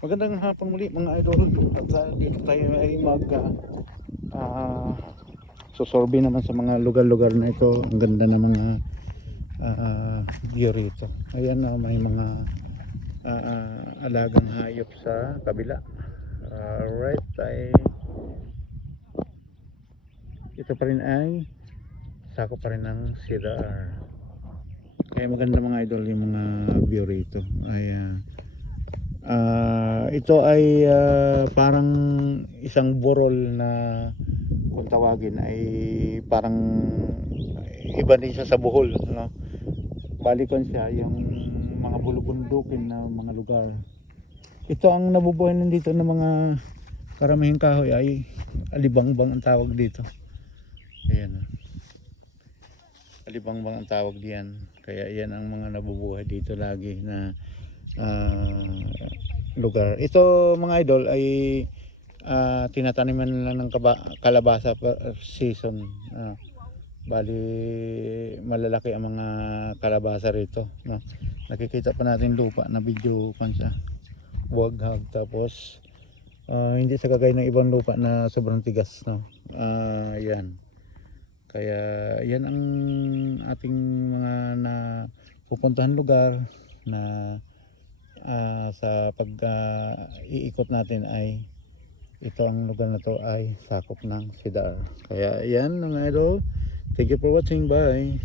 Magandang hapon muli mga idol. At dito tayo ay susorbe naman sa mga lugar-lugar na ito. Ang ganda ng mga view rito. Ayan na may mga alagang hayop sa kabila. Right ay ito pa rin ay sako pa rin ng CDR. Kaya maganda mga idol yung mga view rito. Ito ay parang isang burol na kung tawagin ay parang iba din siya sa Bohol, no? Balikan siya yung mga bulubundukin na mga lugar. Ito ang nabubuhay nandito ng mga karamihang kahoy ay alibangbang ang tawag dito. Ayan, alibangbang ang tawag diyan. Kaya yan ang mga nabubuhay dito lagi na lugar. Ito mga idol ay tinataniman lang ng kalabasa per season. Bali malalaki ang mga kalabasa rito, no? Nakikita pa natin lupa na video kan siya buwaghag, tapos hindi sa kagaya ng ibang lupa na sobrang tigas, no? Yan, kaya yan ang ating mga na pupuntahan lugar na sa pag iikot natin ay ito ang lugar na to ay sakop ng CDR. Kaya yan mga idol, thank you for watching, bye.